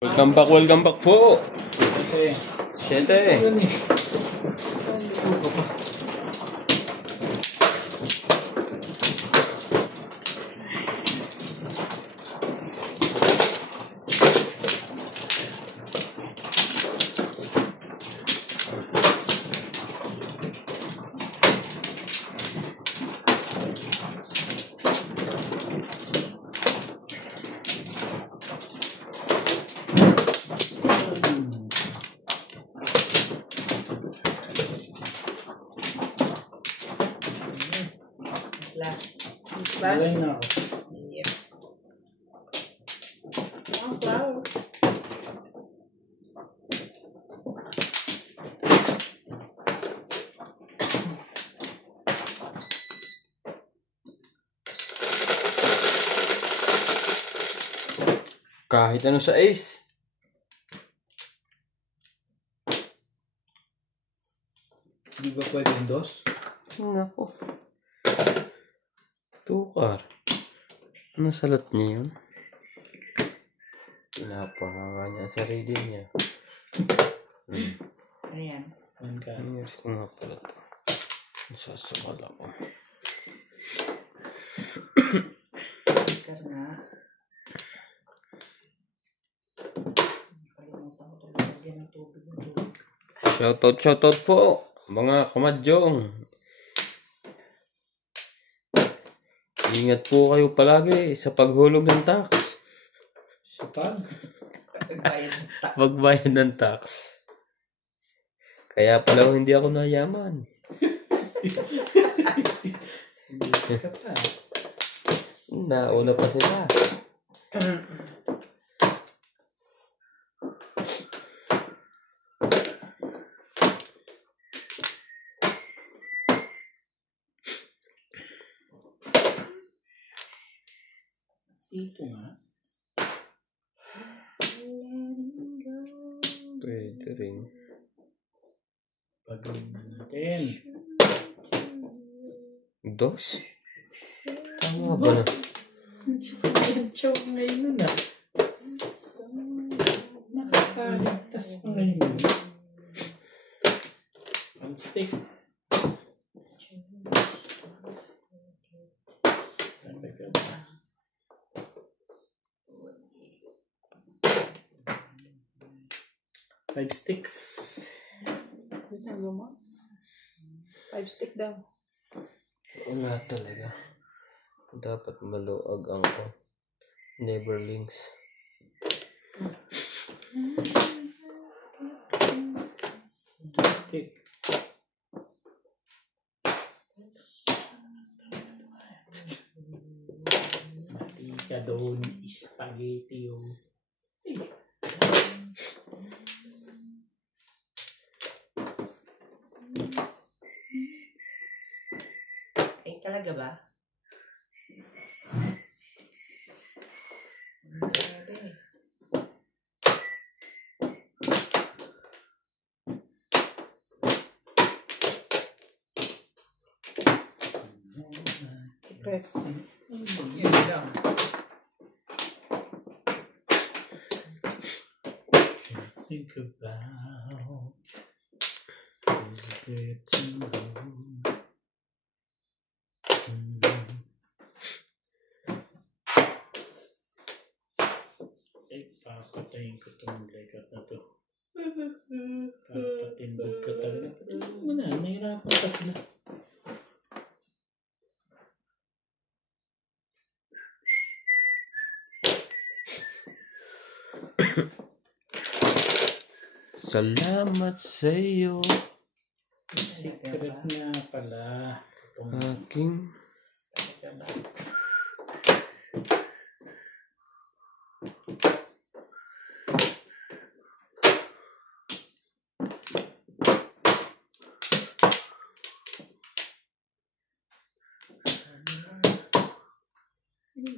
Welcome back po. Kasi, 7. yun eh. Balay na ako. Kahit ano sa Ace. Di ba pwedeng dos? Nako. Tukar. Ano salat niya yun? Pinapahanga niya sa sarili niya. Ayan. Yan ka. Ayos ko nga pala ito. Nasasakal ako. Ika na. Kalimutan ko talaga lagyan ng tubig. Shoutout po. Mga kamadyong. Ingat po kayo palagi sa paghulog ng tax. Sa pag? Pagbayad ng tax. Pagbayad ng tax. Kaya pala hindi ako nayaman. Hindi ka pa. Nauna pa sila. Ito nga. Pwede rin. Pagawin na natin. Dos? Tama ba na? Hindi pa yan chow ngayon na. Nakakaligtas pa ngayon. One stick. Talaga ba? Five sticks. Ano mo? 5 stick daw. Wala talaga. Dapat maluag ang Neverlinks. Two stick. Mati ka doon, spaghetti yung... Ay, talaga ba? Grabe. Press. Yun lang. Think about is getting old. Papatayin ko itong legat na to. Papatindog ka talaga. Wala, nahirapan pa sila. Salamat sa iyo. Secret na pala. Itong Aking Talaga ba?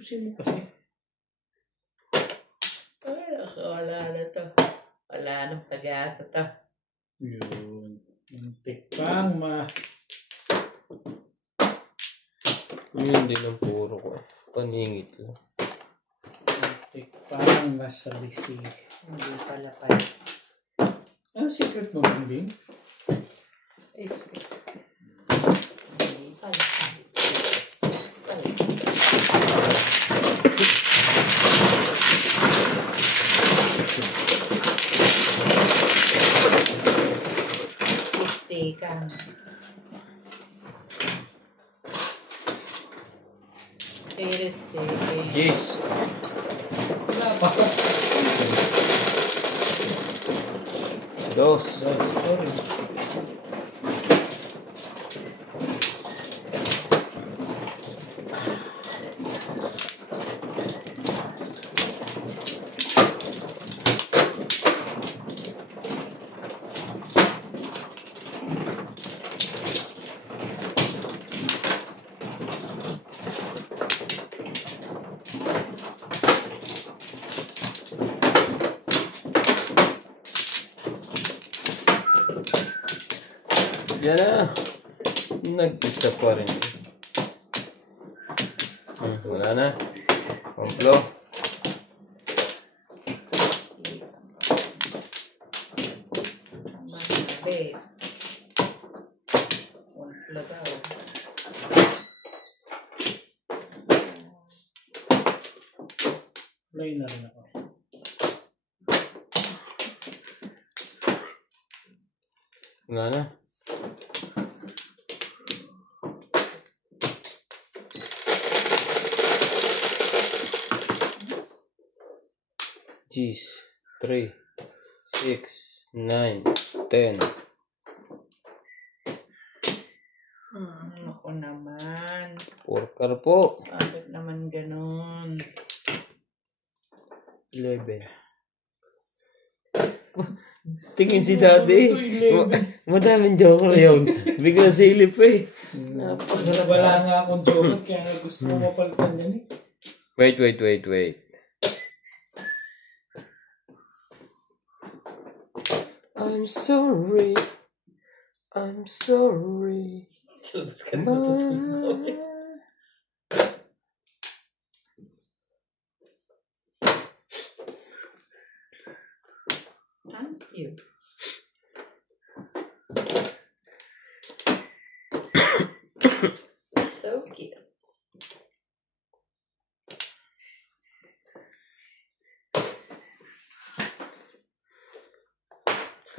ayusin mo kasi. Ay, wala na to. Wala nang pag-asa to. Yun. Muntik pang yun din ang puro ko. Paningit lang. muntik pang masalisi. Hindi pala pala. Ano secret mo, Bingbing? It's good. Hindi pala. It's pala. Pustikan. Tiristik. Jeez. Wala pa. Dos. Sorry. Yan na. Nag-isa pa rin. Wala na. Komplo. Masabi. Komplo daw. Play na rin ako. Wala na. Jeez. 3, 6, 9, 10. Ako naman. Porkar po. Bakit naman ganun? 11. Tingin si daddy. Madaming joker yun. Bigla silip eh. Wala nga akong joke kaya nga gusto mo mapalitan yan eh. Wait. I'm sorry. Labas ka na matutulog. Thank you. So cute.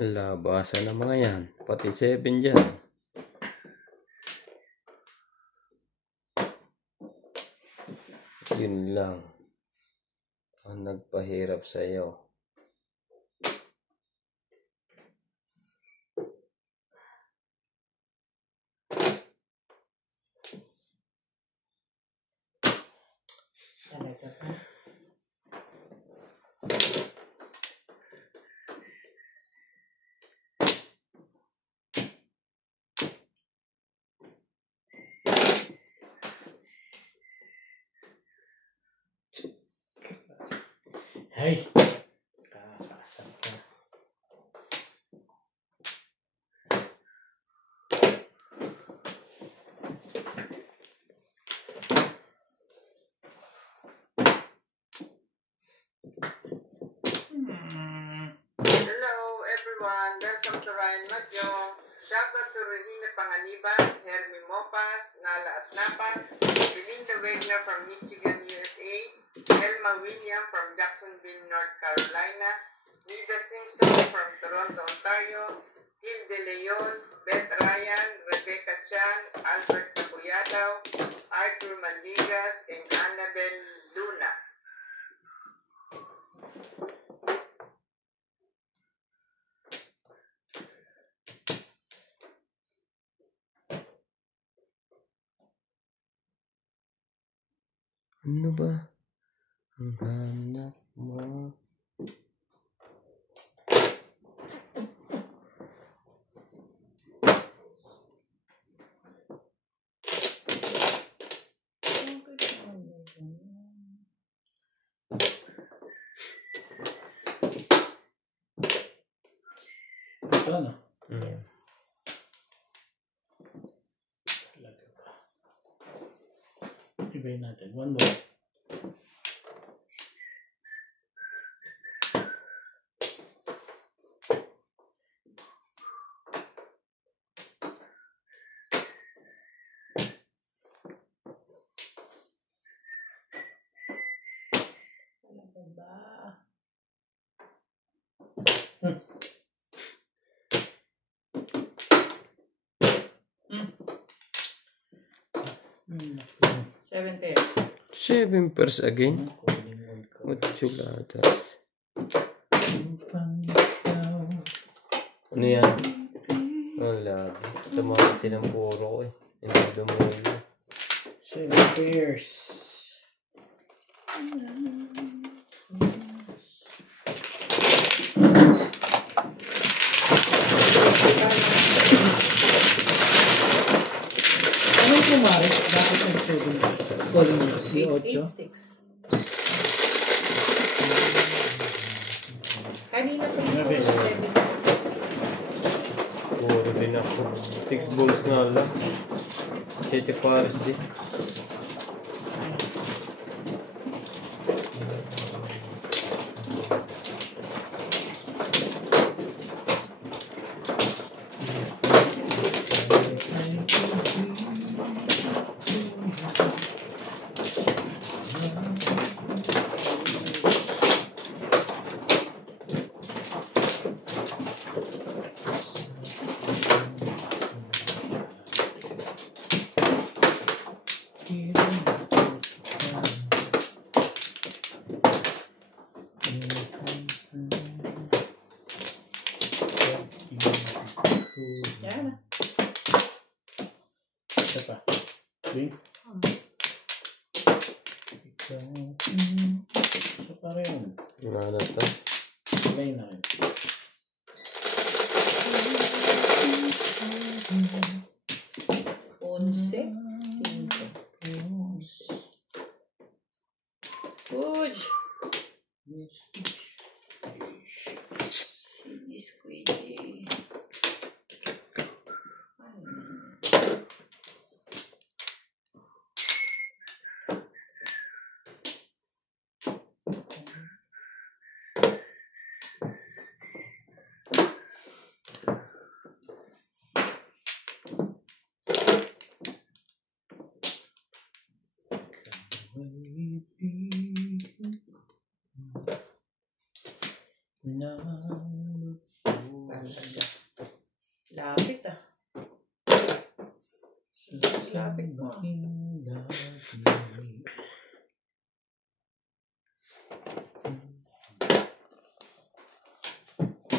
Labasan ng mga yan. Pati 7 dyan. Yun lang ang nagpahirap sa'yo. Talaga ba? Hey! Kakasal ka. Hello everyone, welcome to Ryan Madyo. Shoutout to Regina Panganiban, Hermie Mopas, Nala at Napas, Belinda Wegner from Michigan, USA, Elma William from Jacksonville, North Carolina, Nida Simpson from Toronto, Ontario, Hilde Leon, Beth Ryan, Rebecca Chan, Albert Nakuyadaw, Arthur Mandigas, and Annabel Luna. Ano ba ang hanap mo? Ito ano? Talaga ba? Ibayin natin. One more. Seven pairs. 7 pairs again. What chuladas. Ano yan? Wala. Sama kasi ng puro ko eh. Hindi dumulo. 7 pairs. Anong pumaris? Bakit ang 7? Calling yung 8? 8 sticks. Kanina pa Grabe. yung 7 sticks. Puro din ako. 6 balls nga lang. 7 pares din. Yan na. Isa pa. Bing. Isa pa rin. Ano to? Play na rin. Once. 5. Scrooge. Silly squeegee. Lapit ah. Lapit mo ah.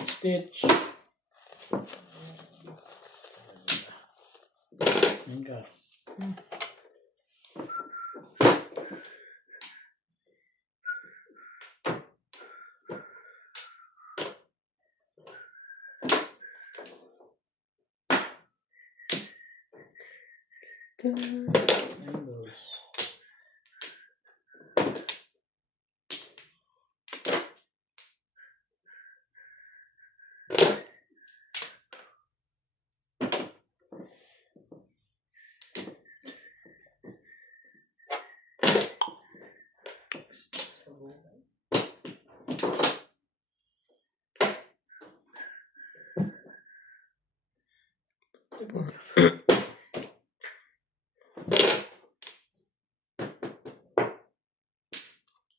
Stitch. Hangga. Angles.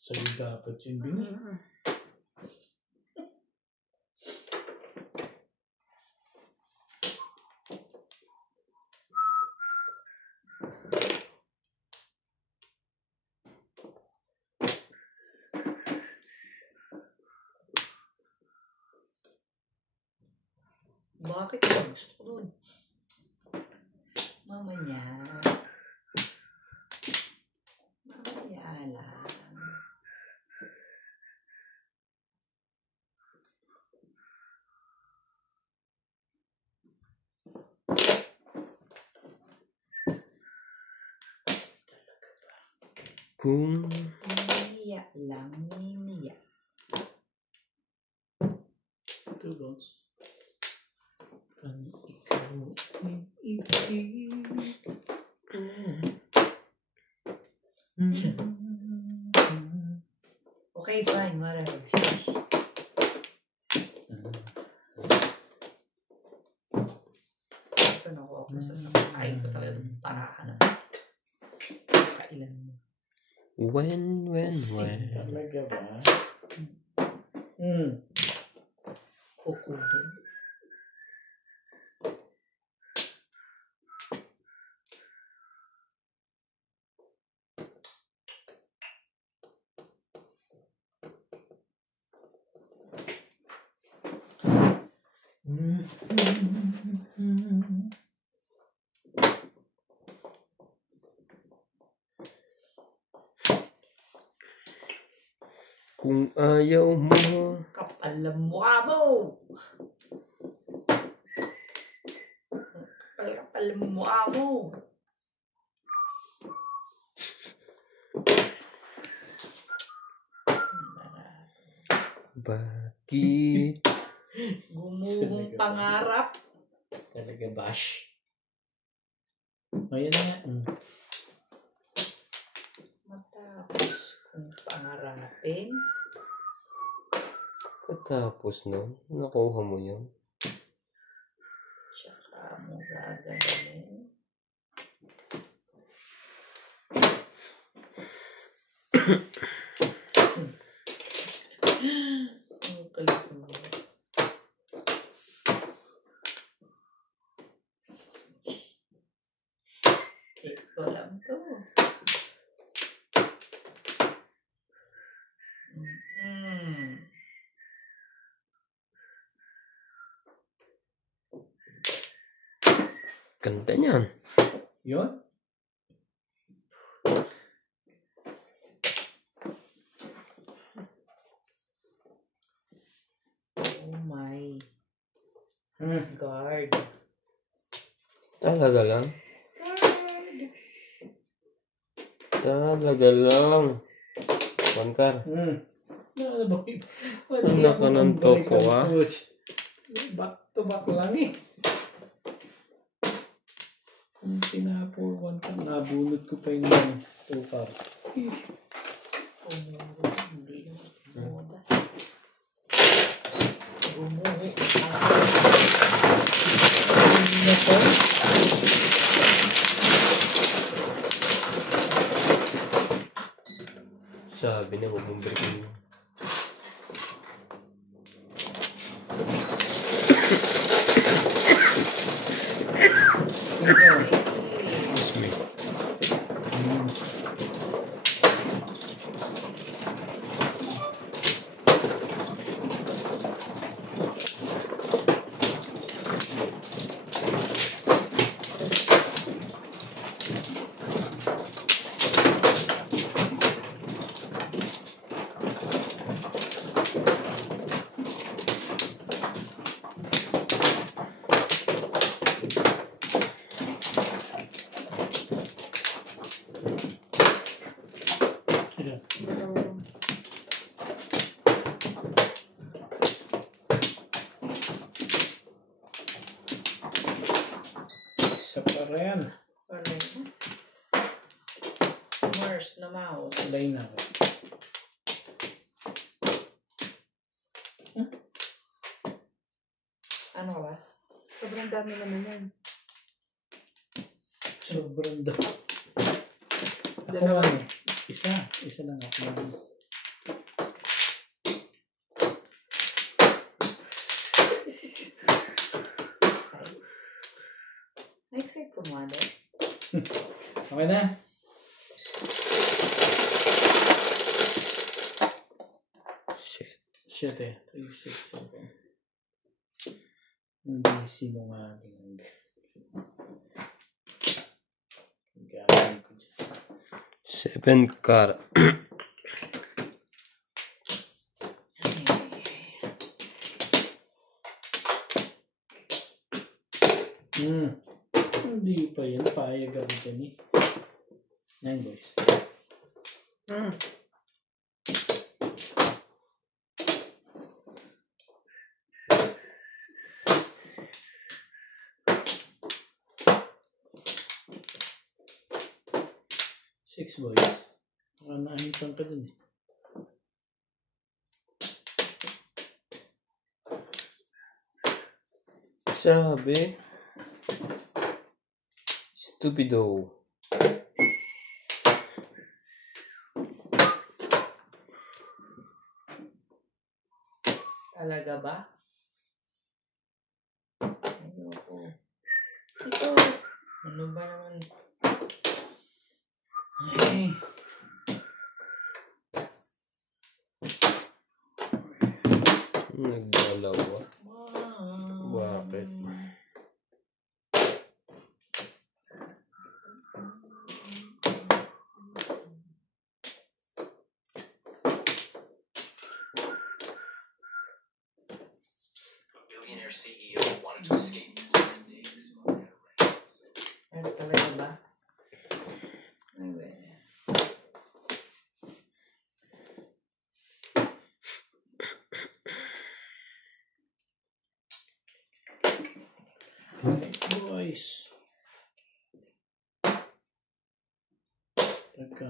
Sabi dapat yun bini. Bakit ka gusto ko dun? Mamaya. Mamaya lang. Kung Mimiya lang, mimiya. 2 balls. Ang ikaw ibig ko. Okay, fine, whatever. Ito na ako sa sasakain ko talaga ng parahan. Kailan mo? when. Talaga ba? kukunin. Kung ayaw mo. Kapal ng mukha mo! Kapal ng mukha mo! Bakit? Gumuhong pangarap. Talaga bash. Ayan na nga. Matapos kung pangarapin. Katapos nun, nakuha mo yun. Tsaka mo gagawin. Ang kulit mo. Ito lang to. Ganda niyan. Yun? Oh my God. Talaga lang. God. Talaga lang. Pankar. Ano ba? Anak ka ng topo, ah. Back to back lang eh. Kung pinapuwan ka, nabunot ko pa yung tukar. Hindi naman moda. Gumuho. Sabi na, huwag mong breaking. Excuse me. Isa pa rin. Mars na mouse. Sabay na ako. Ano ka ba? Sobrang dami naman yan. Sobrang da. Dalawa. Ako, Isa lang ako. Na-excite ko mo, ano? Okay na. Shit eh. 3, 6, 7. Hindi sinungaling. Gagawin ko dyan. 7 car. Hindi pa yun. Payag ako dyan eh. 9 boys. Six boys. Nakanahitan ka dun eh. Sabi. Stupido. Talaga ba? Ayoko. Ito. Ano ba naman? Ay. Nagdalawa. Bakit? Billionaire CEO wanted to escape one day his mother had arrested. Ano talaga ba? Ay, we. Boys. Teka.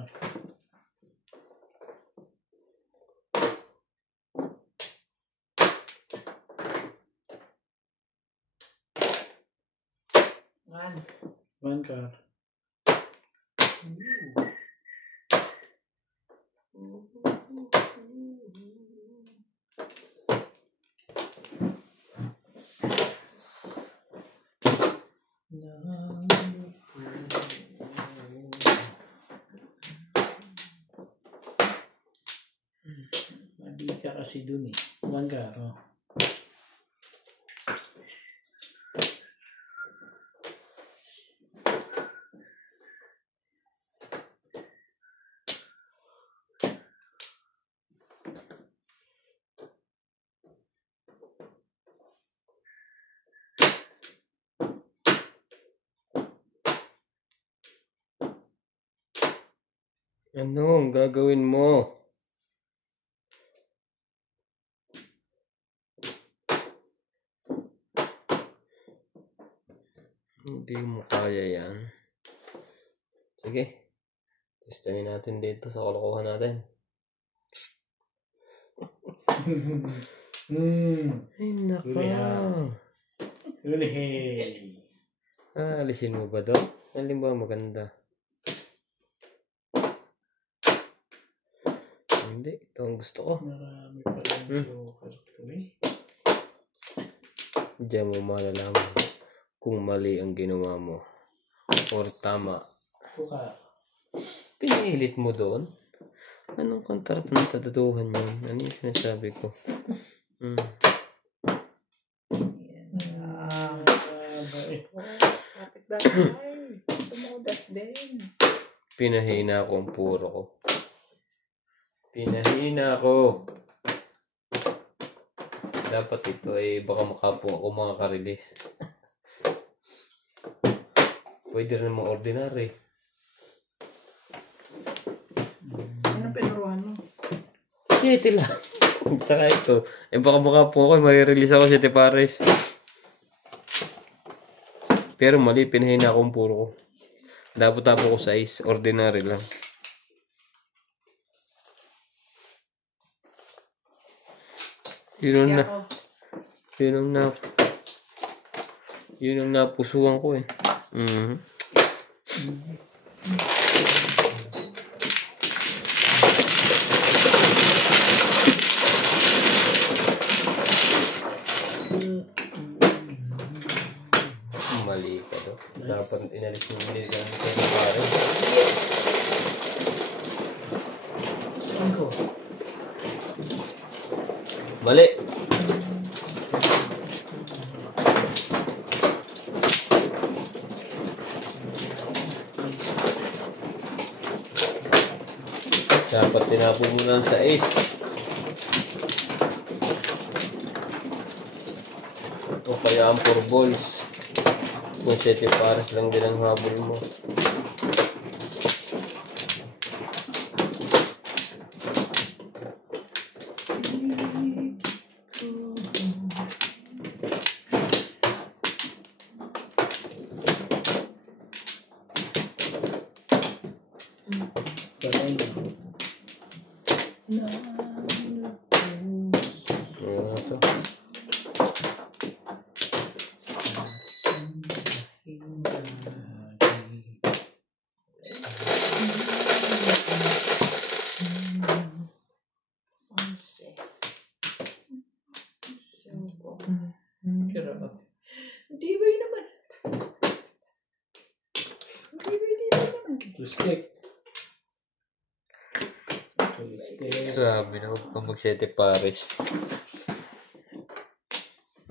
One card. Mali ka kasi dun eh. One card. Oh. Ano ang gagawin mo? Hindi mo kaya yan. Sige. Testamin natin dito sa kalokohan natin. Ay, naka. Huli ha. Huli. Alisin mo ba daw? Alin ba maganda? Hindi. Ito ang gusto ko. Marami pa rin joker to eh. Diyan mo malalaman kung mali ang ginawa mo or tama. Ito ka. Pinilit mo doon? Anong kontrata ng katotohan yun? Ano yung sinasabi ko? Kapit bahay. Tumudas din. Pinahina ko ang puro ko. Pinahina ko. Dapat ito ay baka makapo ako makaka-release. Pwede rin mga ordinary. Ano pinuruan mo? 7 lang. Tsaka ito. Eh baka makapo ako, marirelease ako 7 pares. Pero mali, pinahina ko ang puro ko. Dapat ko size, ordinary lang. Yun ang napusuan ko eh. Mali ka do. Dapat inalis mo nila ng mga pare. Sangko. Mali. Dapat tinapon mo lang sa ace. O kaya ang 4 balls. Kung 7 pares lang din ang habol mo. Stick. Stick. Sabi na, huwag kang mag-7 pares.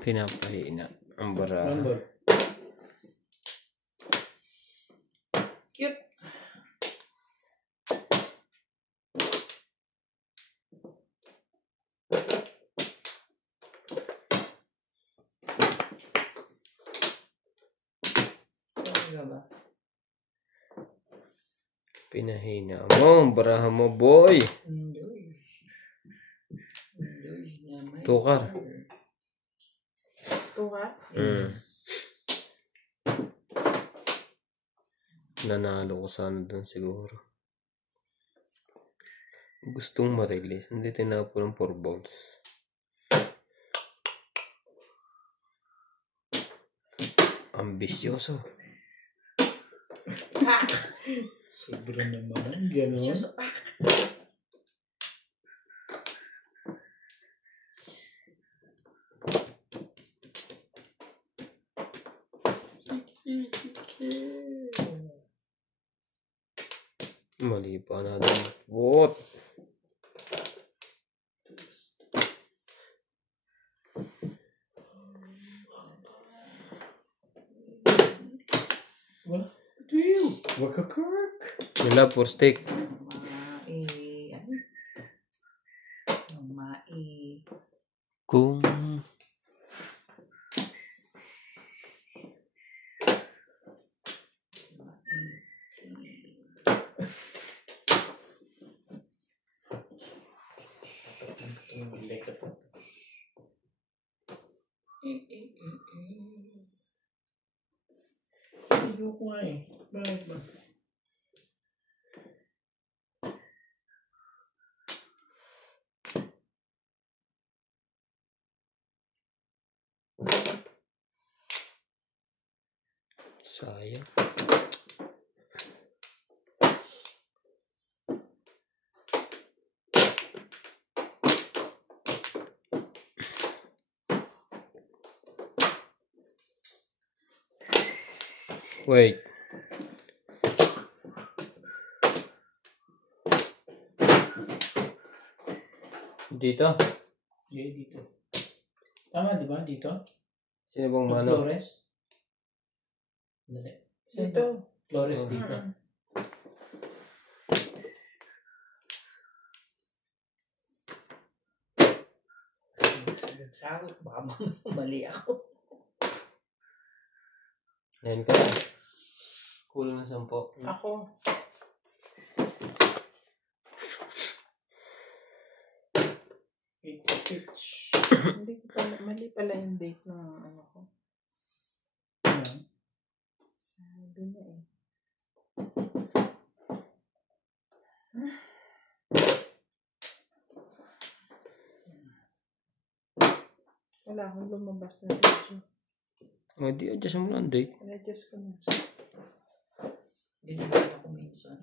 Pinapahina ang baraha. Number. Cute. Ano ba? Pinahina mo ang baraha mo, boy. Tukar. Tuha. Nanalo ko sana dun siguro. Gustong ma-release. Hindi tinapo ng 4 balls. Ambisyoso. Sobra naman. Ganon. Mali pa natin. What? What do you? Waka-kirk. Nila for stick. Kung Ayoko nga eh. Bakit ba? sayang. Wait. Dito? Yeah, dito. Tama, di ba? Dito? Sino bang mano? Flores? Dali. Dito. Flores dito. Sagot, baka mali ako. 9 ka. Kulang na 10. Ako. Hindi ko pala, mali pala yung date ng ano ko. Ayan. Sabi na eh. Wala akong lumabas na video. O, di adjust mo lang date. I-adjust ko na. Dinigyan ako minsan.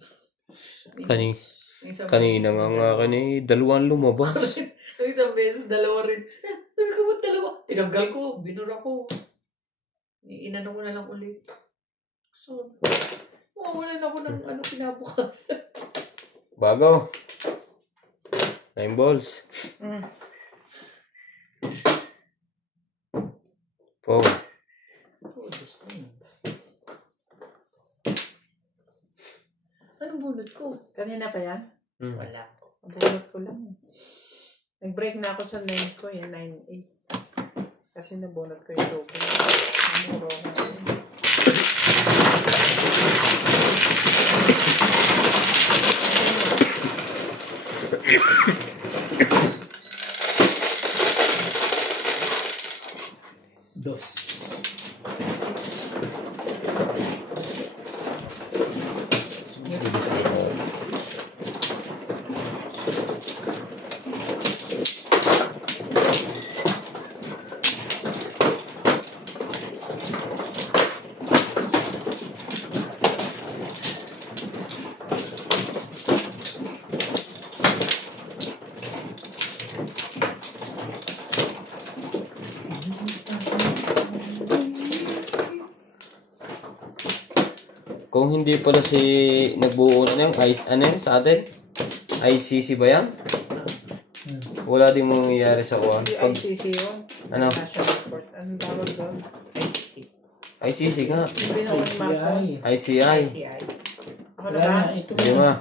Kanina nga akin eh, 2 lumabas. Yung isang beses, 2 rin. Sabi ko, ba't 2? Tinanggal ko, binura ko. Inano ko na lang ulit. So, wala na ako ng pinabukas. Bago. 9 balls. Pong. Oh, Diyos ko. Anong bunot ko? Kanina pa yan? Wala. Bunot ko lang. Nag-break na ako sa 9 ko, yan 9-8. Kasi nabunot ko yung double. Namuro ko na yun. Dos. Kung hindi pala si nagbuo na yung ice, ano yan sa atin? ICC ba yan? Wala din mangyayari sa kuwan. Hindi ICC yun. Ano? National Court. Anong tawag doon? ICC. ICC nga. Sabi na ko ni Marco. ICI. ICI. ICI. Ako na Wala ba? na, ito Di ba?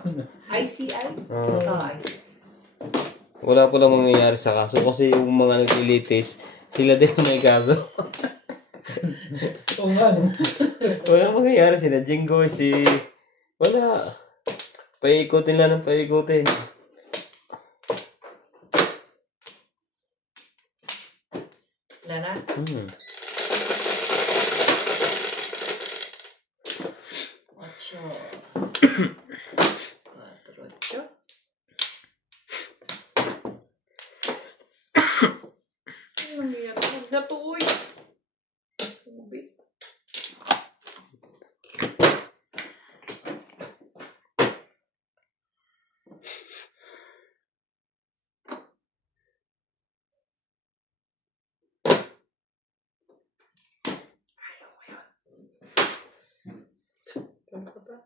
ICI? Oo. ICI. Wala pala mangyayari sa kaso kasi yung mga naglilitis, sila din ang may kaso. Oo nga, no? Wala mangyayari sila. Jingo, si... Wala. Paikutin lang ng paikutin. Wala na? Ocho. Cuatro, ocho. Ano nangyayari? Huwag na to, uy. Ubi. Ano ka ba?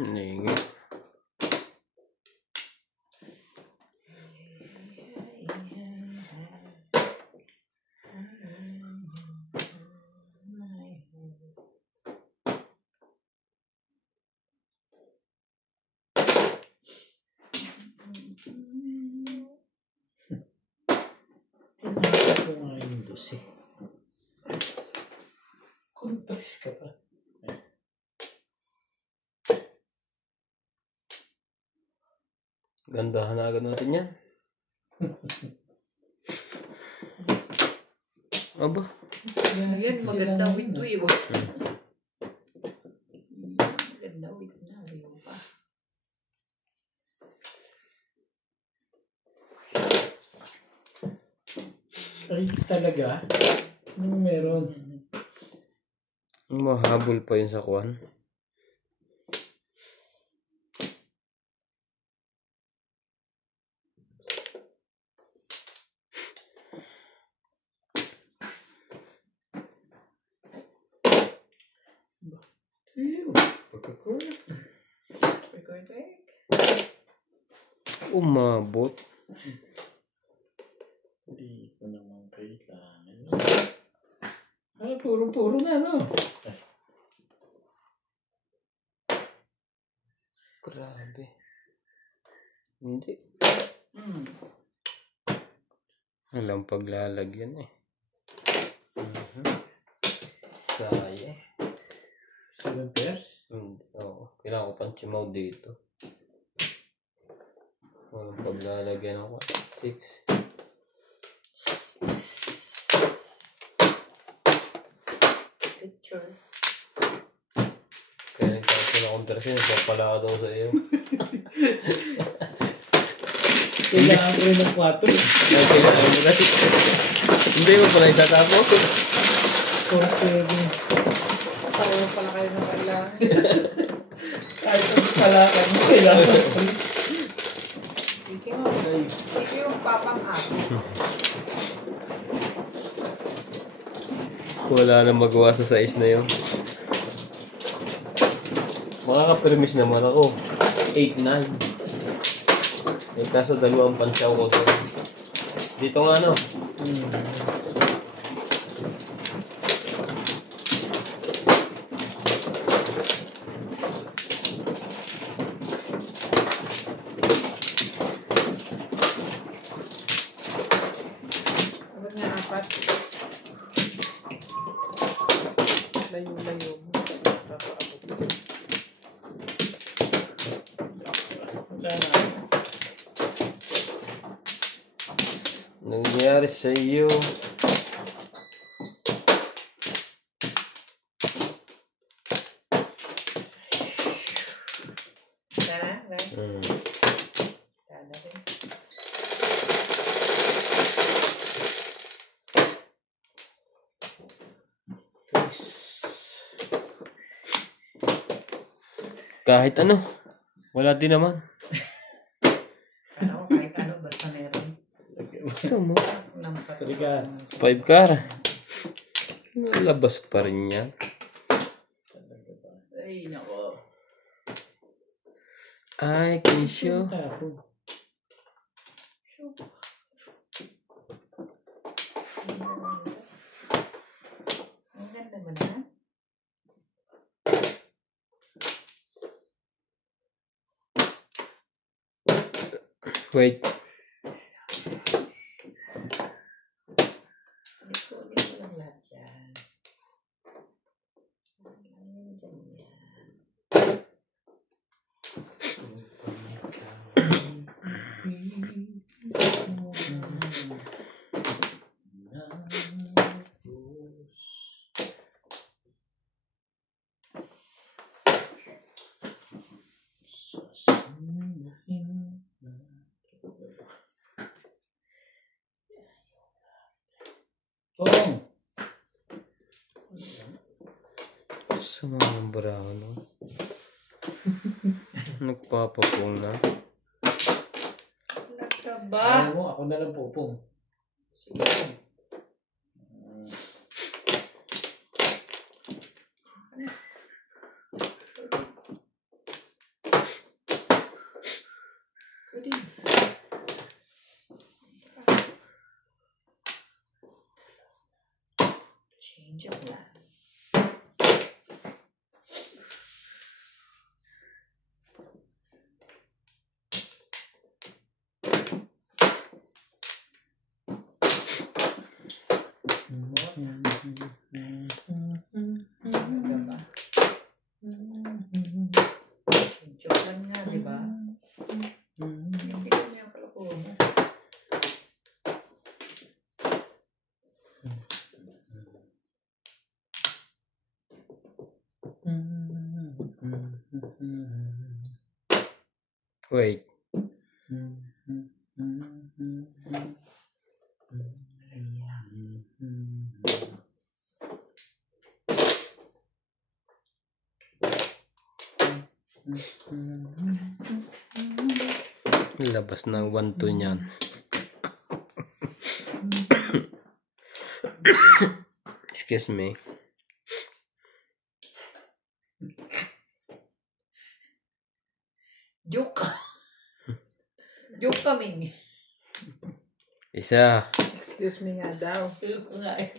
Hindi. Tinanong ko nga yung 12. Context ka pa. Gandahan na agad natin yan. Aba. Ayan, maganda with wave. Maganda with na wave pa. Ay, talaga? Anong meron? Mahabol pa yun sa kuwan. Recording. Umabot. Hindi ko naman kailangan. Ano, puro-puro na, no? Grabe. Hindi. Alam paglalagyan eh. Saya. 7 pairs? Oo. Kailangan ko pang chimaw dito. Walang paglalagyan ako. 6. Picture. Kaya nagkakaroon na kontrasyon. Pala daw sa iyo. Kailangan ko rin ng 4. Hindi mo pala itatapos. 4-7. Pareho pala kayo ng kailangan. Kahit ang palakan mo, kailangan ko rin. Speaking of, speaking of papang ako. Wala na magawa sa size na yun. Makaka-permis naman ako. 8-9. Eh, kaso dalawang pansyaw ko. Dito nga ano. Dapat nga 4. Layo-layo mo. Papaabot. Wala na. Nangyari sa iyo. Tara, right? Tara rin. Kahit ano. Wala din naman. Kala ko kahit ano, basta meron. Ito mo. Trika. 5 car. Labas pa rin yan. Ay, nako. Ay, Kisyo. Tapo. Ang ganda mo na. Wait. Kunin mo lang lahat yan. Yan, dyan yan. Pong. Sa mga brown. Nagpapapong na. Wala ka ba? Ayaw mo, ako na lang po, Pong. Sige. Pwede. Change up na. Talaga ba? Change up lang nga, di ba? Hindi ko niya pala po. Wait. Labas ng 1-2 niyan. Excuse me. Joke. Joke kami. Isa. Excuse me nga daw. Joke nga eh.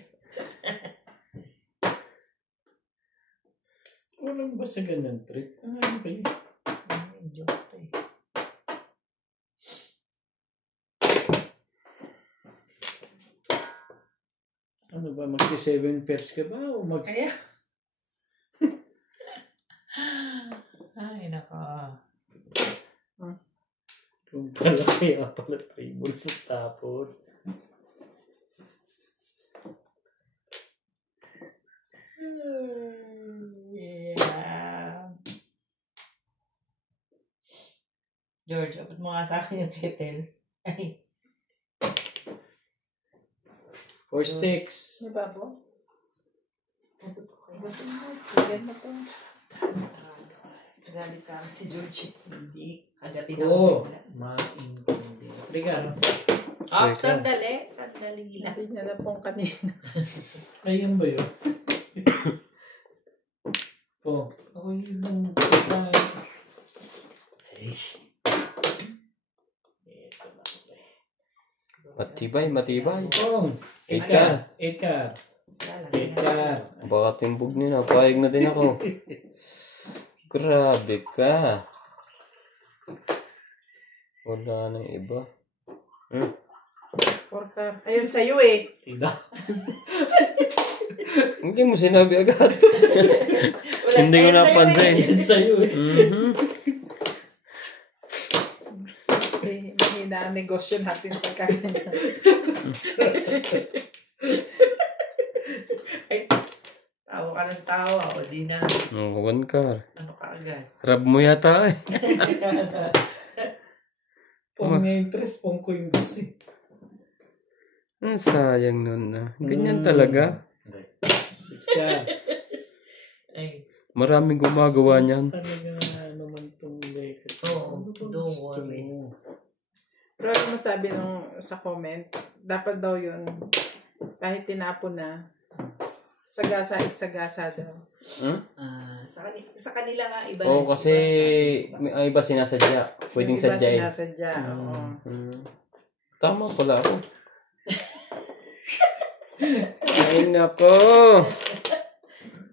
Walang ba sa ganun trip? Ano kayo? Joke to eh. Ano ba, magsi-7 pairs ka ba? O mag... Kaya? Ay, naka. Kung pala kaya pala table sa tapon. Yeah. George, abot mo nga sa akin yung kettle. Ay. 4 sticks. Ano ba po? Abot ko kayo. Bigyan mo po. Galit sa akin si George. Hindi. Agapin Oo. ako bigla. Maintindihan. Trika. Ah, Teka. sandali. Sandali lang. Hindi niya na pong kanina. Ayun ba yun? Po. Ako yun lang. Ay. Ito lang. Matibay, matibay. Pong. 8 ka. ka. 8 ka. Wala lang. 8 ka. Baka timbog nila. Payag na din ako. Grabe ka. Wala nang iba. Porka. Ayun sa'yo eh. Tidak. Hindi mo sinabi agad. Wala Hindi ko tayo sa'yo napansin. eh. Yan sa'yo eh. Mhm. Eh, mahina ang negosyo natin pagkain. Ay, tawa ka ng tawa. O di na. One car. Ano ka agad? Rab mo yata eh. Pong nga interest, pong ko yung gusto eh. Ang sayang nun na. Ganyan talaga. 6 ka. Ay, Maraming gumagawa niyan. Talaga No worry. Pero ano masabi nung sa comment, dapat daw yun, kahit tinapon na, sagasa is sagasa daw. Sa kanila nga iba. Oo, kasi may ang iba sinasadya. Pwedeng Yung iba sadyain. sinasadya, oo. Tama pala ako. Ay, nako.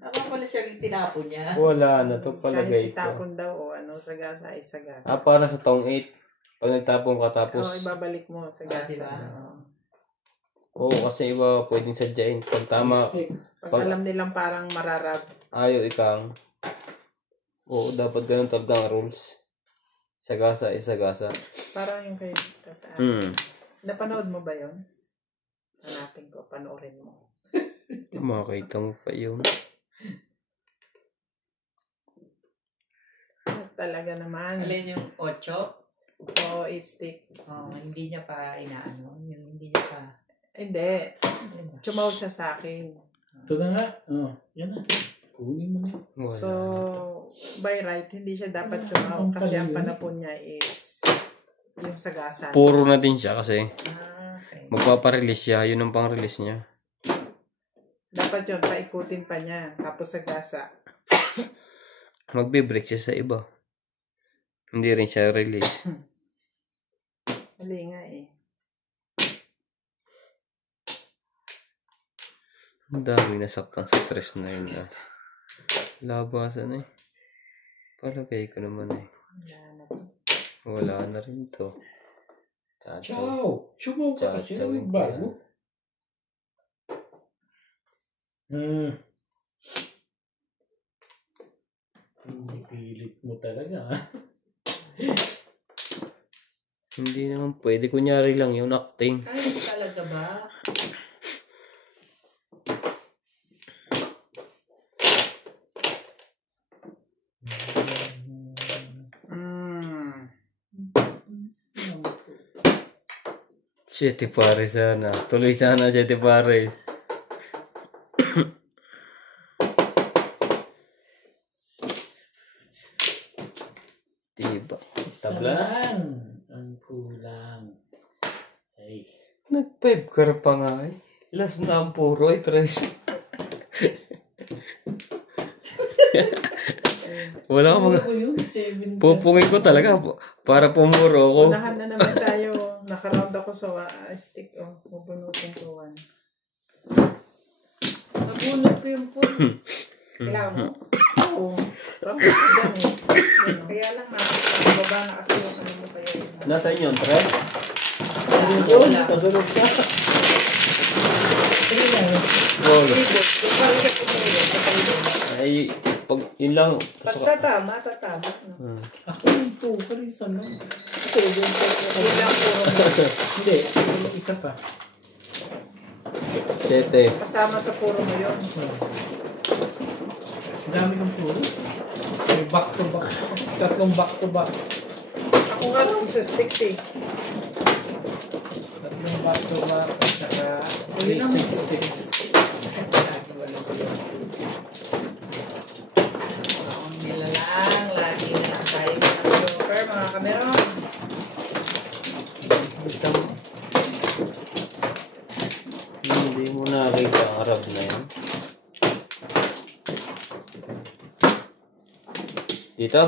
Ako pala siya yung tinapon niya. Wala na to palagay Kahit ko. itapon daw o ano, sagasa is sagasa. Para sa tong 8. Pag nagtapon ka tapos... Oo, ibabalik mo sagasa. Diba? Oo, kasi iba pwedeng sadyain. Pag tama, Pag alam nilang parang mararab. ayaw ikang... Oo, dapat ganun talaga ang rules. Sagasa is sagasa. Parang yung kay Tataan. Hmm. Napanood mo ba yun? Hanapin ko, panoorin mo. Makakita mo pa yun. Talaga naman. Alin yung 8? Oo, 8 stick. Oh, hindi niya pa inaano. Yung hindi niya pa... Hindi. Chumaw siya sa akin. Ito na nga. Oh, yan na. Kunin mo na. Wala So, na. by right, hindi siya dapat chumaw kasi ang panapon niya is yung sagasa. Puro na din siya kasi Okay. magpaparelease siya. Yun ang pang-release niya. Dapat yun, paikutin pa niya. Tapos sagasa. Magbe-break siya sa iba. Hindi rin siya release. Mali nga eh. Ang dami nasaktan sa stress na yun. Labasan eh. Palagay ko naman eh. Wala na rin to. Ciao! Chumaw ka kasi Chachawin ng ko bago. Pilit mo talaga, ha? Hindi naman pwede. Kunyari lang yung acting. Kaya mo talaga ba? Siete Pares sana. Tuloy sana Siete Pares. Diba? Tabla? Saman ang kulang. Ay. Nag-5 car pa nga eh. Last na ang puro eh. Tres. Wala ka mga... Ano ko yun? 7 Pupungin ko talaga para pumuro ko. Unahan na naman tayo. Nakaround ako sa stick. Oh, bubunutin ko one. Nabunot ko yung phone. Kailangan mo? Oo. Round ko dyan eh. Yan, kaya lang baba na kasi yung ano mo kaya yun. Nasaan yun, Tres? Yun. Pasunod ka. Libot. Yung parang siya pumunod. Ay, pag yun lang. Pagtatama, tatama. Ako yung 2 pa rin sana. Ito, yung lang puro mo. Hindi, yung isa pa. Sete. Kasama sa puro mo yun. Ang dami ng puro. May back to back. Tatlong back to back. Ako nga lang sa sticks eh. Tatlong back to back. At saka Yun lang. 3 sticks. Lagi wala ko yun. Ang nilalang. Lagi na lang tayo. Joker, mga kamera. Hindi mo nakita ang Arab na yan. Dito.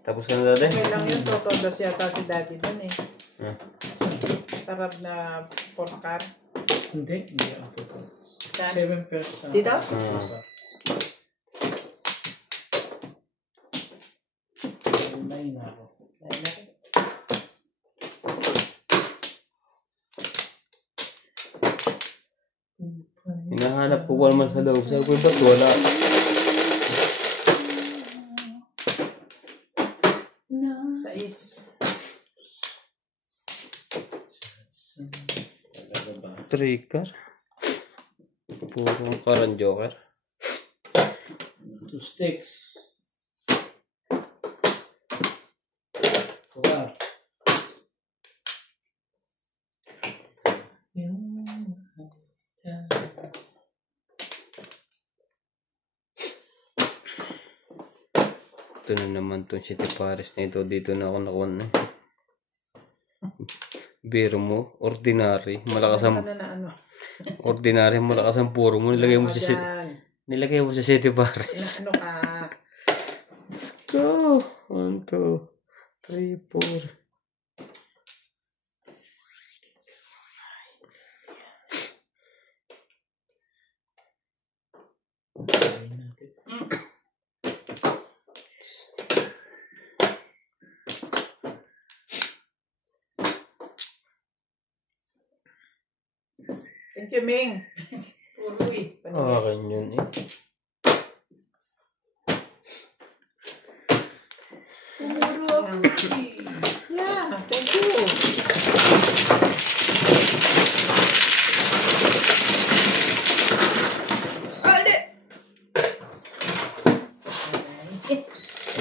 Tapos ka na dati? Okay lang yun. Totodas yata si daddy dun eh. Ah. Sarap na porkar. Hindi ako totoo. Saan? 7 pairs na. Dito? Nine na ako. Hinahanap ko naman sa loob. Sabi ko, ba't wala? Sais. Talaga ba? Trigger. Puro karan joker. 2 sticks. 4. Ito na naman itong City Paris na ito. Dito na ako nakuha na. Biro mo, ordinary. Malakas ang, Ano? ordinary, malakas ang puro mo. Nilagay mo sa City Paris. Ano ka? Go! 1, 2, 3, 4. Thank you, Ming. Puro eh. Akin yun eh. Puro ako eh. Yeah, thank you. Alde!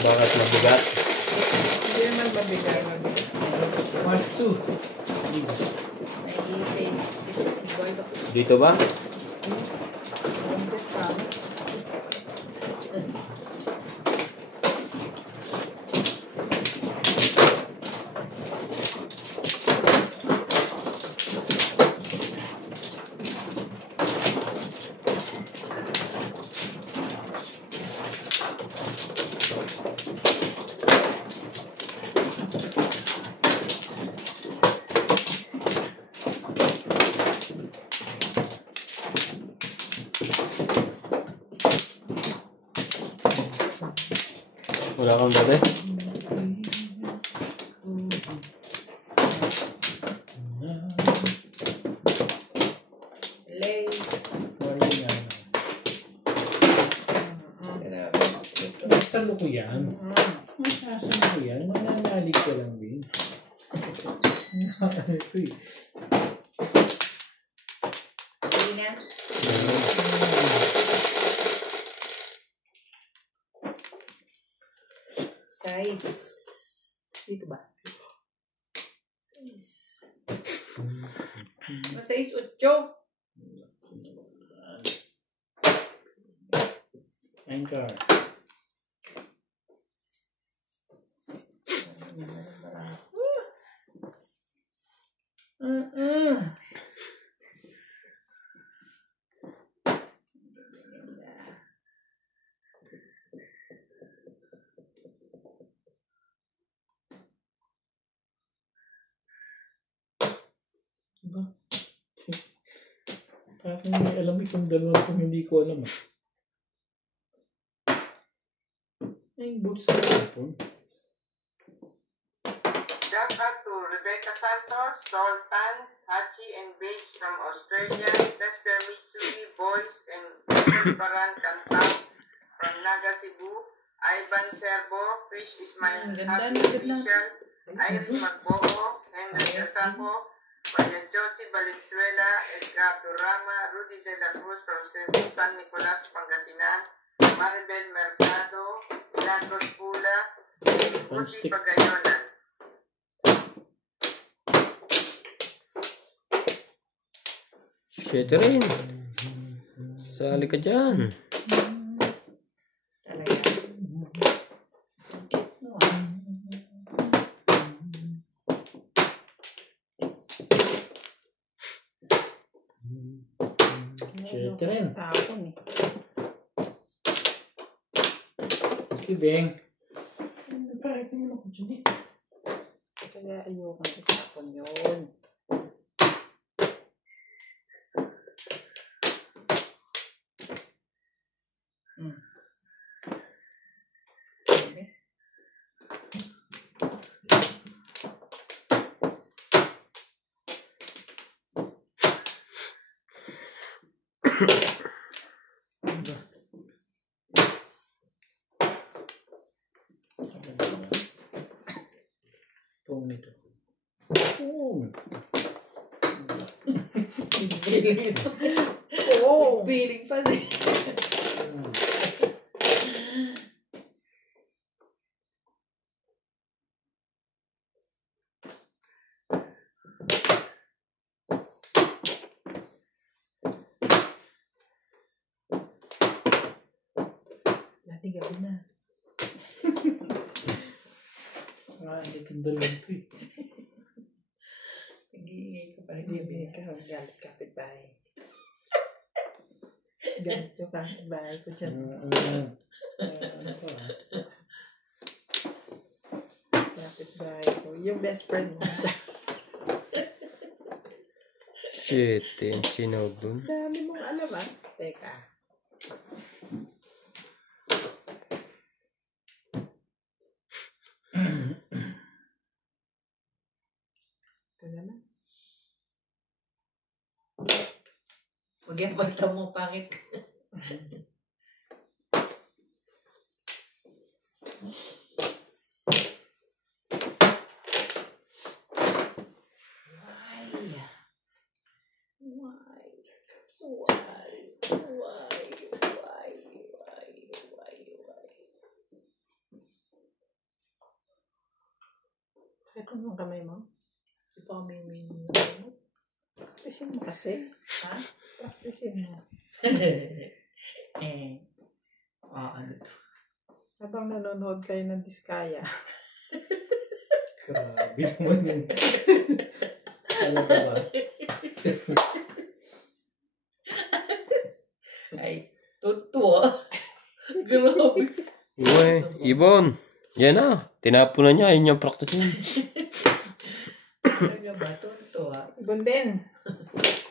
Bakit mabigat? Hindi naman mabigat. Part 2. Easy. Naiipin. Dito ba? Complete ka. Wala kang dati? Lay. Masalo ko yan. Masasalo ko yan. Mananalig ko lang din. Ito eh. Hindi na. Size. Dito ba? Size. Size 8. Anchor. Diba? Parang may alam itong dalawa kung hindi ko alam. Ay, boots sa cellphone. Shout out to Rebecca Santos, Sultan, Hachi and Babes from Australia, Lester Mitsui, Boys, and Baran Kantang from Naga Cebu, Ivan Serbo, Fish is my happy vision, Irene Magboo, Henry Gasambo, Maria Josie Valenzuela, Edgardo Rama, Rudy de la Cruz from San Nicolas, Pangasinan, Maribel Mercado, Milagros Pula, Uti Pagayonan. Shit rin. Sali ka dyan. Talaga. Shit rin. Tapon eh. Sige, Beng. Bakit naman ako dyan eh? Kaya ayoko itapon yun. Okay. Pong nito. Pong. Feeling. Oo. Feeling pa din. Dati gabi na. Itong dalawang to eh. Nag-iingay ka pa rin. Hindi ka galit kapitbahay. Galit yung kapitbahay ko dyan. Kapitbahay ko. Yung best friend mo. Shit, yung sinaw dun. Dami mong alam ah. Teka. Ito naman. Huwag yung pagta mo, pangit. Ito yung kamay mo. Ipamiming mo. Practicein mo kasi. Ha? Practicein mo. Ano to? Habang nanonood kayo ng Diskaya. Grabe naman yun. Ano ka ba? Ay, totoo. Grabe. Uwe, Ibon. Yan na. Tinapo na niya. Yun yung practice. Talaga ba? Totoo. Ibon din.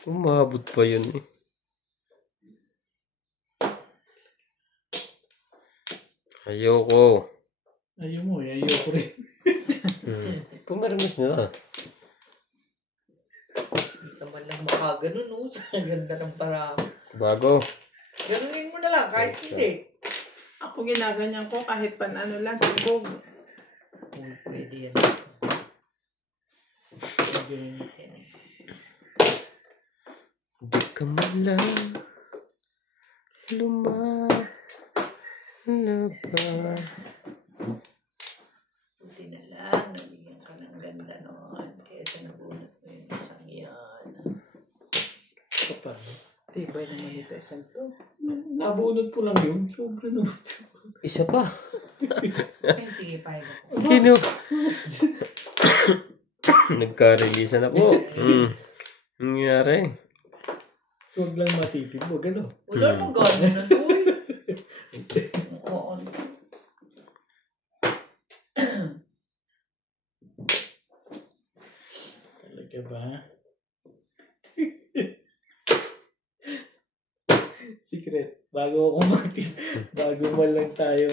Umabot pa yun eh. Ayoko. Ayaw mo eh. Ayoko rin. Pumirmis na. Hindi naman lang makaganon, no? Sa ganda ng parang. Bago. Ganunin mo na lang, kahit hindi. Ako ginaganyan ko kahit pan ano lang. Tibog. Pwede yan. Di ka man lang lumalaba. Buti na lang, nabigyan ka ng ganda noon. Kesa nabunot mo yung isang yan. Kapag. Tibay naman ito isang to. Nabunod ko lang yun. Sobra naman. Isa pa. Ay, sige, pahinga ko. Kino. Nagka-release na po. Nangyari. Huwag lang matitibog. Ano? Wala nang gano'n na to eh. Oo. Talaga ba? Secret. Bago man lang tayo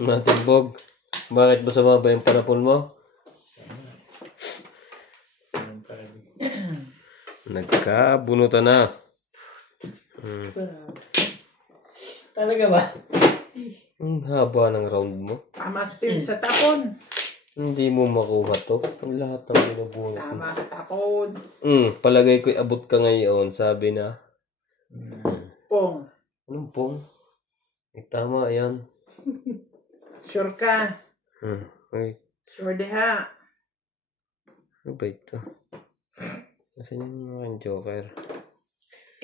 Matibog. Bakit ba sumaba yung panapon mo? Nagkabunutan na. Talaga ba? Ang haba ng round mo. Tama sa tapon. Hindi mo makuha to. Ang lahat ng binubunot mo. Tama sa tapon. Palagay ko'y abot ka ngayon. Sabi na. Pong. Anong pong? Tama yan. Sure ka. Wait. Sure diha. Ano ba ito? Nasaan yung aking joker?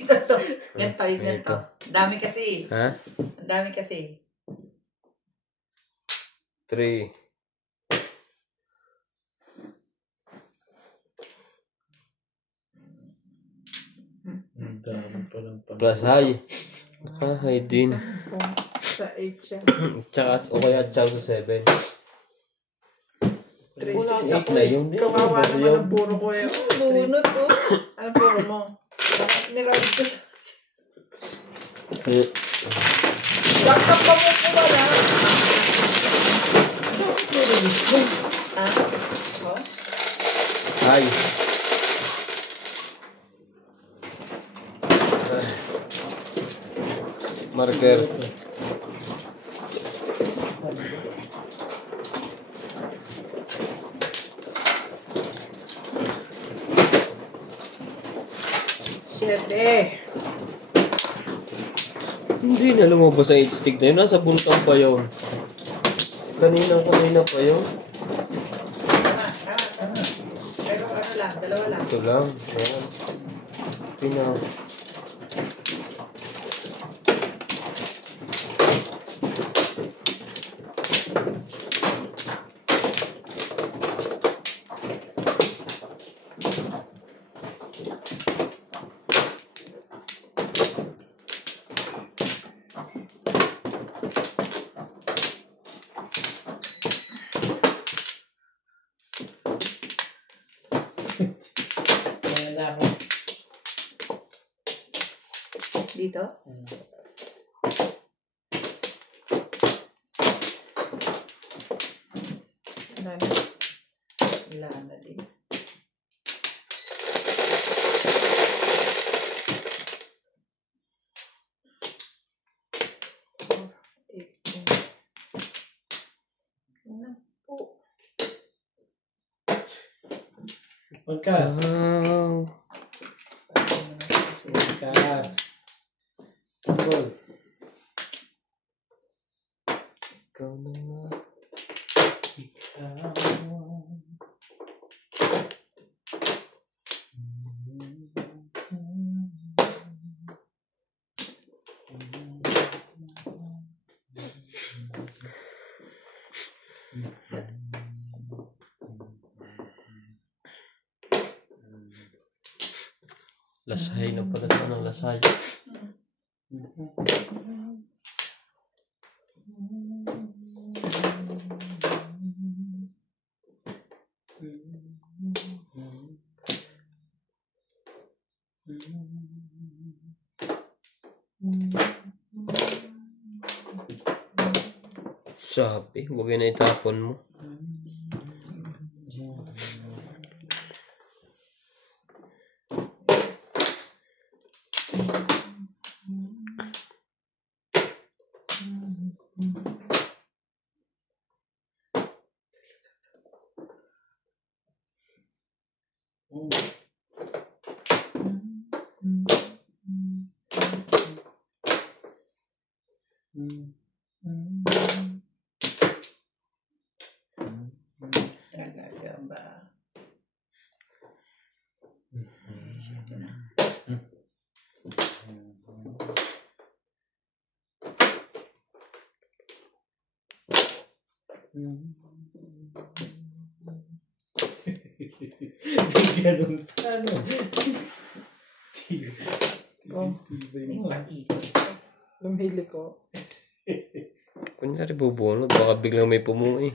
Ito to. Ganito, yung Ito. ganito. Dami kasi. Ha? Ang dami kasi. 3. Ang dami palang Plus high. High din. Pong. Sa 8 siya. Tsaka, o kaya chow sa 7. 3-6 8 na yun. Kawawa naman ang puro ko eh. Bunot ko. Anong puro mo? Nirad ko sa... Eh, Bakit pa mo kumala? Ha? Oh? high. Marker. Siyete. Hindi na lumabas ang 8 stick na yun. Nasa buntang pa yun. Kanina pa yun. Tama. Pero ano lang, dalawa lang. Ito lang. Ayan. Pina. Dito? Wala na. Wala na din. Magka. Wow. Magka. Tungkol. Ikaw na nga. Lasay na pala ito ng lasay. Sabi, huwag na itapon mo. Talaga ba? Ganun pa, no? Oh, Tibay mo. lumili ko. Kunyari bubunod, baka biglang may pumuwi.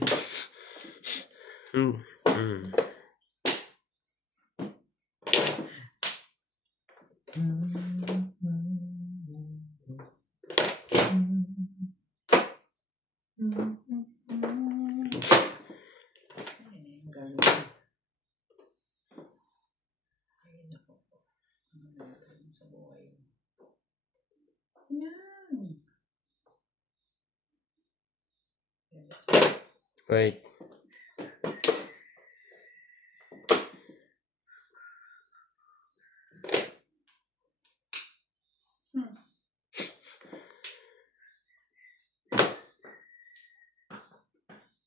Wait.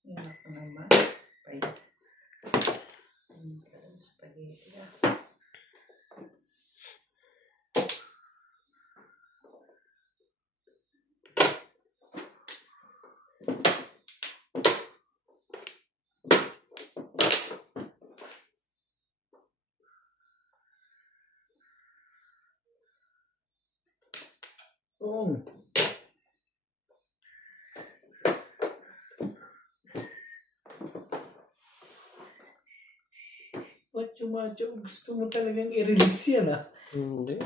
Yan ako naman. Spaghetti na. Oo. Macho, gusto mo talagang i-release yan, ah. Hindi.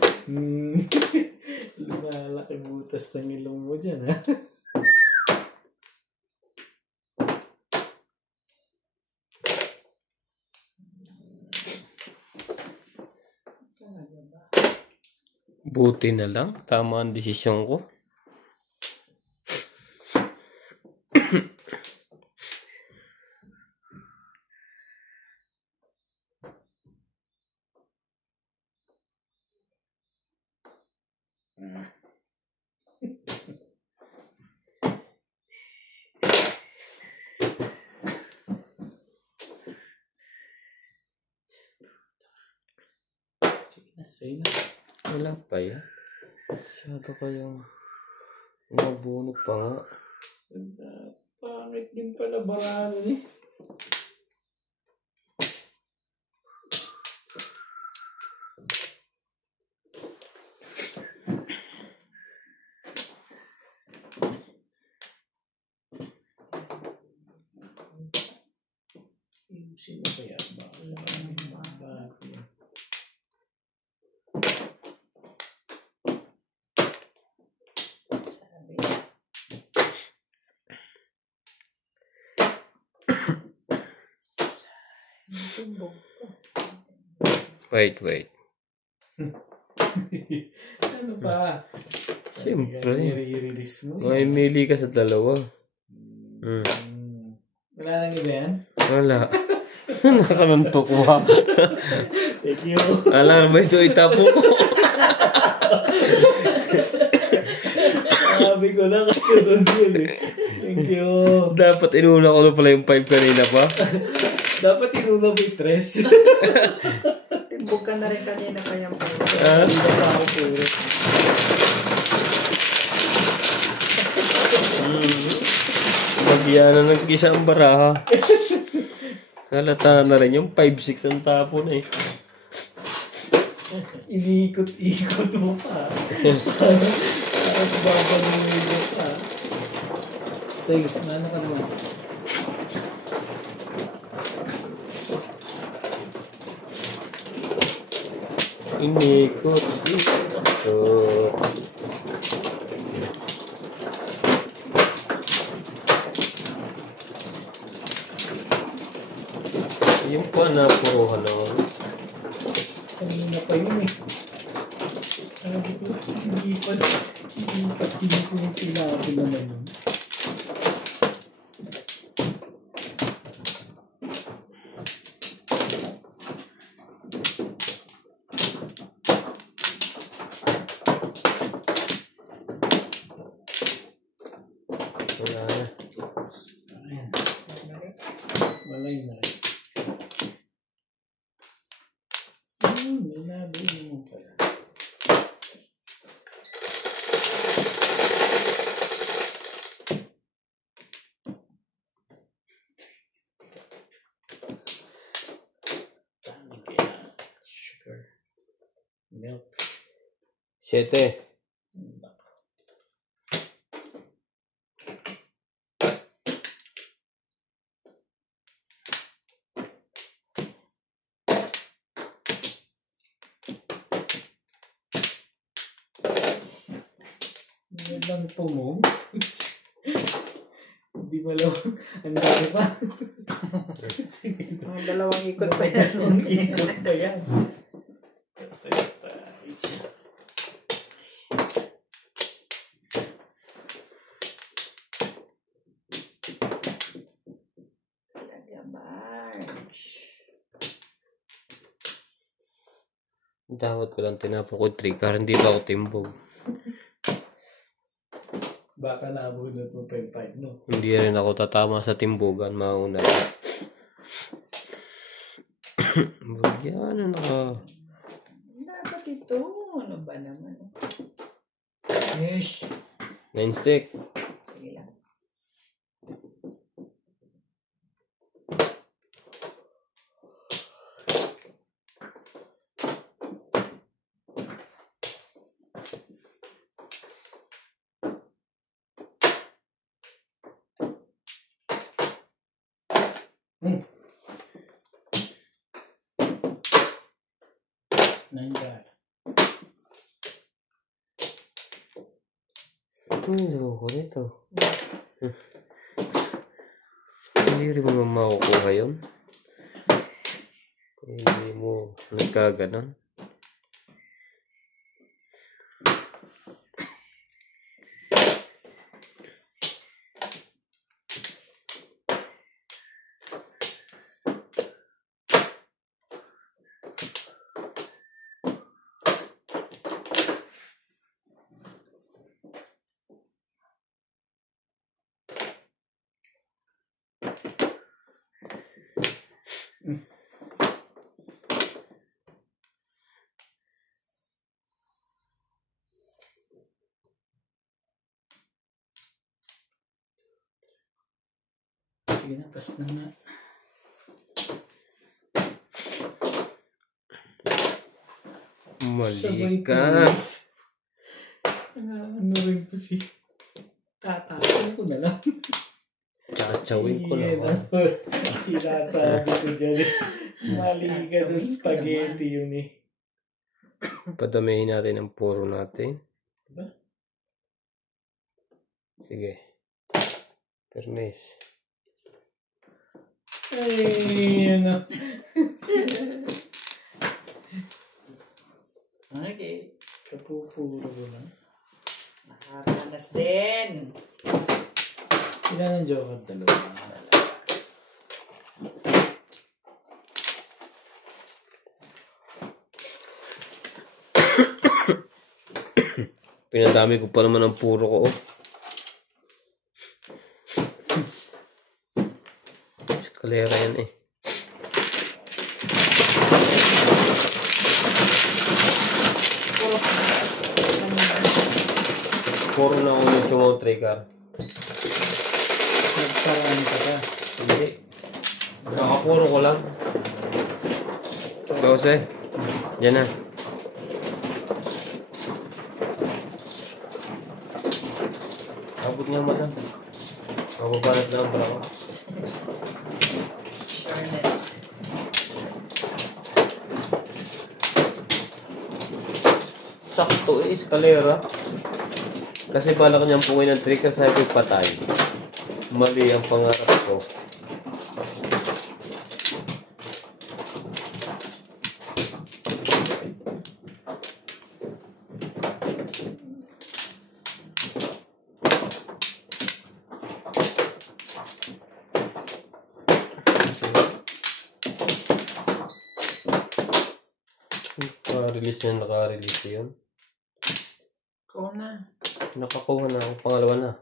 Lumalaki butas ng ilong mo dyan, ah. Talaga ba? Buti na lang. Tama ang desisyon ko. Sige na, say na. Wala pa yan. Masyado kayong nabunot pa nga. Pangit din pala barano eh. Sino kaya ba? Sa mga bago. Timbog. Wait. Ano pa? Siyempre. I-release mo. May mili ka sa dalawa. Wala nang iba yan? Wala. Nakanuntok mo. Thank you. Alam ba ito itapo ko? Sabi ko na kasi doon yun eh. Thank you. Dapat inuna ko na pala yung 5 kanina pa. Dapat inuna mo yung 3. Timbog ka na rin kanina pa yung Hindi na ako puro. Nagyan na nag-isa ang baraha. Halata na rin yung 5-6 ang tapo na eh. Iniikot-ikot mo pa. Parang babanungin mo pa. Sayos na, ano ka naman? Inikot. Yung pa na puro naman. Kanina pa yun eh. Sabi ko, hindi pa sino yung tinabi naman yun. Wala na. Ayan. Malay na rin. May nabi naman pala. Dami kaya. Sugar. Milk. 7. Ano lang po mo? Hindi malawag. Ang dami pa. Ang dalawang ikot pa yan. Ang ikot pa yan. Talaga, March. Dapat ko lang tinapon ko 3 kaya hindi ba ako timbog. Baka naabunod mo pa yung 5, no? Hindi rin ako tatama sa timbogan, mauna. Yan na. Dapat ito. Ano ba naman? Yes. 9 stick. Sige lang. Loko nito. Hindi rin mo makukuha yun. Kung hindi mo nagkaganon. Sige na, pas na nga. Mali ka. Ano rin to si... Tatapon ko na lang. Tsakatsawin ko lang. Sinasabi ko dyan eh. Mali ka na spaghetti yun eh. Padamihin natin ang puro natin. Diba? Sige. Permis. Ay, ano. Okay. Kapupuro ko lang. Nakaranas din. Sila ng joker dalawa. Pinadami ko pa naman ang puro ko. Oh. Eskalera yan eh. Puro na ako yung sumaw trigger. Nagparaan ka ka. Hindi. Nakapuro ko lang. 12. Yan na. Abot niya mata. Mababalat lang para ako. Sureness. Sakto eh, eskalera. Kasi bala ko niyang pungin ng trigger, sabi ko patay. Mali ang pangarap ko. Naka-release yun. Ikaw na. Nakakuha na ako. Pangalawa na.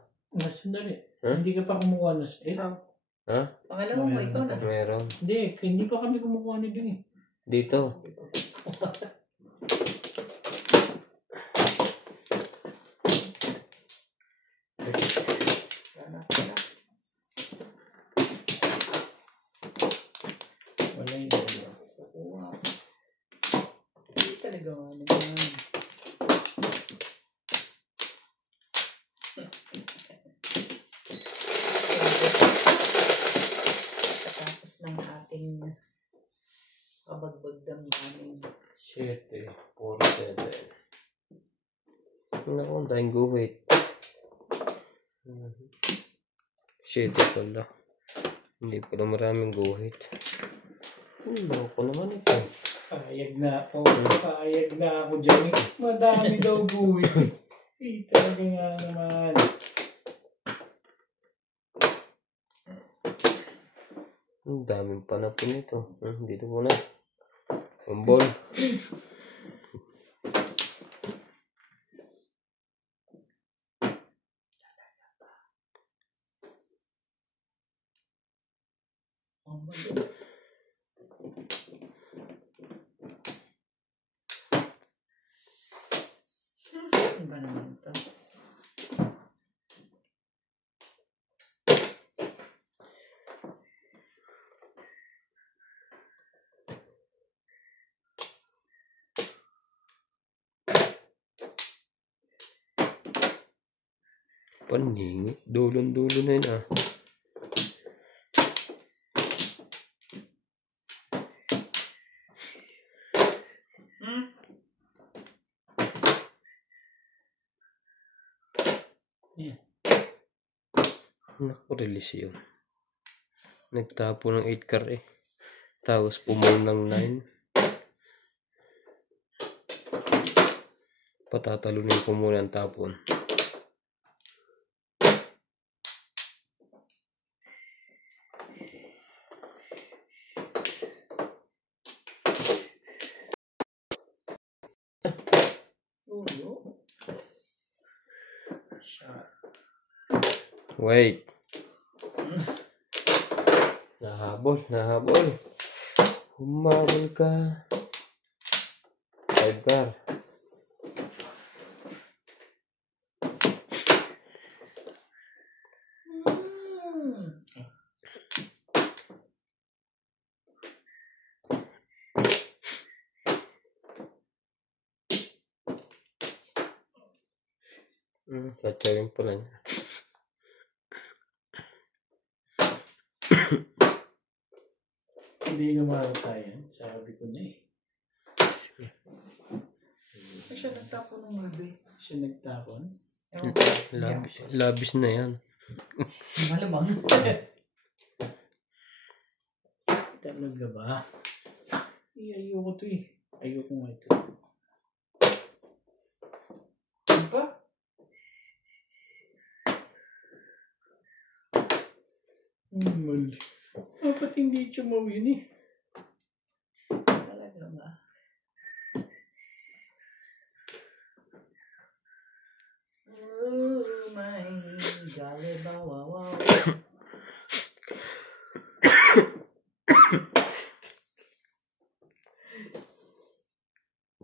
Sandali. Huh? Hindi ka pa kumukuha na. Ikaw. Ha? Pangalawa mo, ikaw na. Meron. Hindi pa kami kumukuha na din eh. Dito. Sana. Wala yung dalawa. Kukuha. Hindi talaga ano naman. Tapos ng ating kabagbag damdamin. 7, 4, 7. Naku, ang dahing guhit. 7 pala. Hindi pala maraming guhit. Loko naman ito. Payag na ako. Payag na ako dyan. Madami daw buwit. Eh, talaga nga naman. Ang daming panapon ito. Dito muna. Umbol. Oh my God. Ano ba naman ito? Paningi. Dulon-dulo na yun ah. Naku-release yun. Nagtapo ng 8 car eh. Tapos pumul ng 9. Patatalunin ko muna ang tapon. Wait. Nahabol. Humabol ka. 5 car. Kacawin pala niya. Hindi lumalata yan. Sabi ko na eh. Ay, siya nagtapo ng gabi. Siya nagtapon. Labis na yan. Malamang. Talaga ba? Ayoko to eh. Ayoko nga ito. Ano pa? Mali. Dapat hindi chumaw yun eh. Talaga ba? Oh my golly, wow, wow.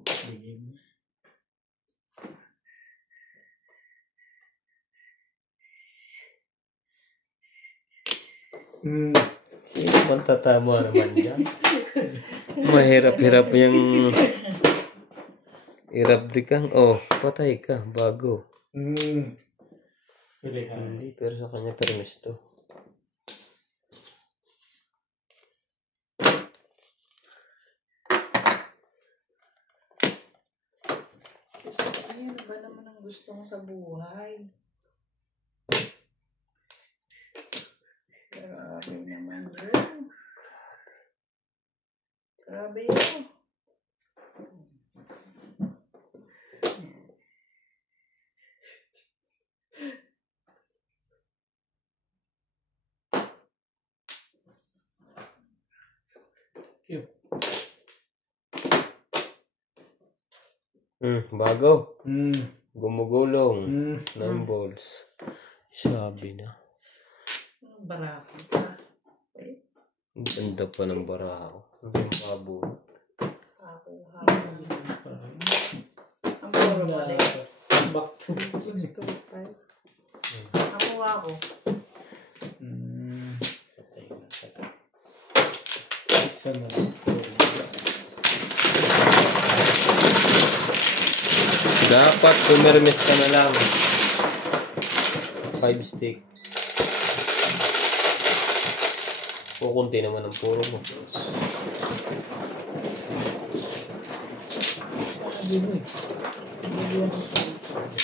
Sige. Sino man tatama naman dyan? Mahirap-hirap yung hirap di kang, oh, patay ka, bago. Pili ka. Hindi, pero sa kanya permis to. Ano ba naman ang gusto mo sa buhay? Grabe naman yun. Grabe yun. Bago. Mm. Gumugulong. Mm. 9 balls. Sabi na. Anong barako ka? Eh, Ang ganda pa ng baraho. Ang babo. hako-hako. Ang puro mo na yun. Back to 625. Hako-hako. Patay na siya. Isa na lang. Dapat pumermes ka na lang. 5 stick. Kukunti naman ang puro mo. Sabi mo eh. Hindi yan ang sabi.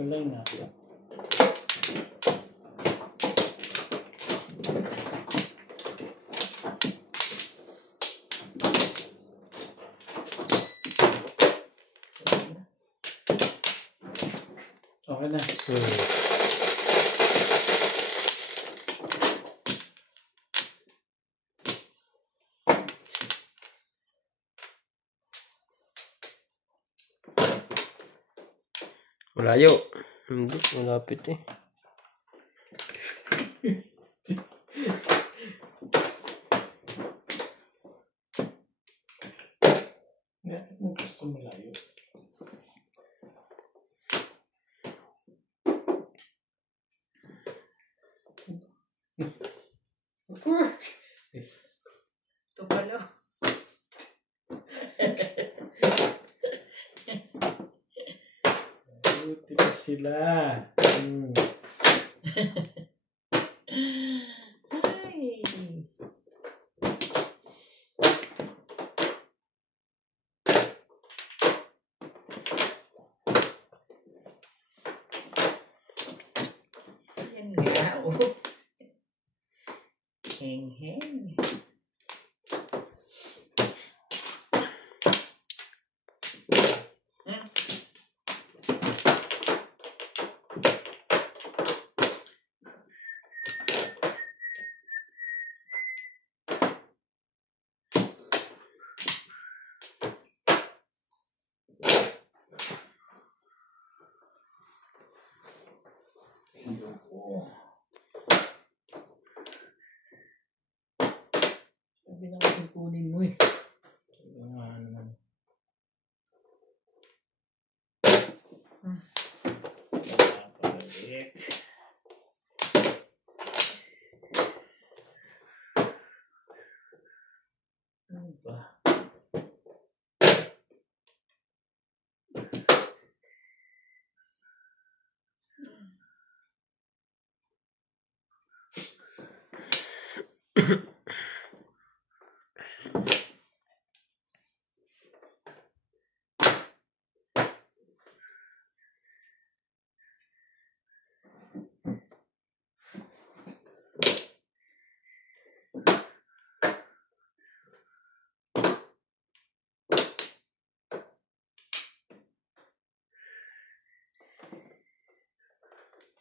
Wala na. Okay na. Malayo. Hindi, malapit eh. Bakit mo gusto malayo? Work! Ito pala. Buti na sila. Ay. Yan nga, oh. Heng-heng. Sabi na kasi kunin mo eh. Sabi nga naman. Balik.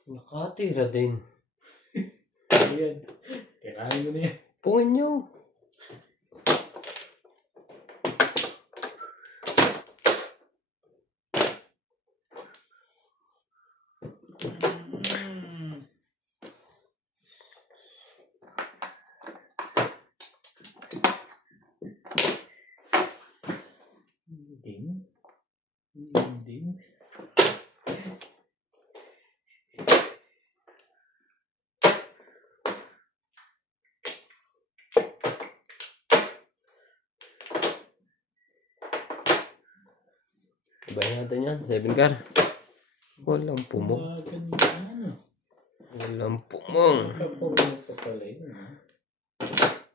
Nakatira din. Ayan. Tirahin mo na yan. Pungin nyo. Din. Ibahin natin yan. 7 car. Walang pumong. Maganda ano. Walang pumong. Kapuro pa pala yun.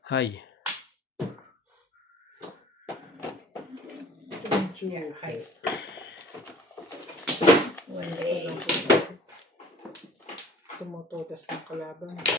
Hi. Yeah, hi. One day. Tumututas ng kalaban.